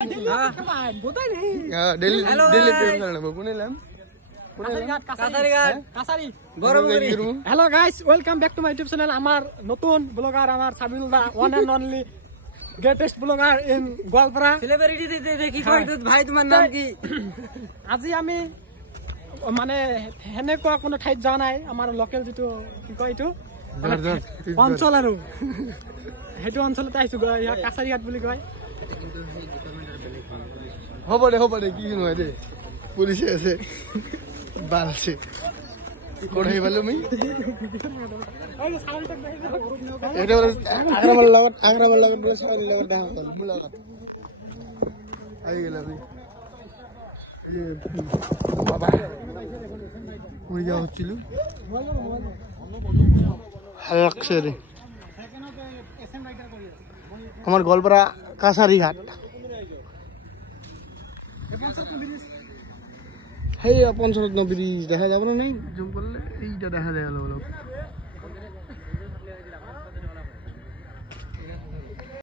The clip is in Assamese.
Hello guys, welcome back to my YouTube channel. Amar notun blogger amar Sabil da one and only greatest blogger in Goalpara. Celebrity দেখি কই তো ভাই তোমার নাম কি? আজি আমি মানে হেনেকুৱা কোনো ঠাইত যোৱা নাই আমাৰ লোকেল যেটো কি কয় এটো অঞ্চল আৰু হেটো অঞ্চলতে আইছো ইয়া কাছাৰীঘাট বুলি কয় হ'ব দে কি নহয় দে পুলিশ আছে বালছে কোড়াই বালু মি এটা আগ্রামাল লগত বলে সবাই লগত দেখা হল মুলাকাত আই গেল আমি বাবা ওই যা হচ্ছিল হালকছে রে আমার গোলপাড়া কাছারিঘাট সেই পঞ্চরত্ন ব্রিজ দেখা যাবে না নেই জুম করলে এইটা দেখা যায় অলপ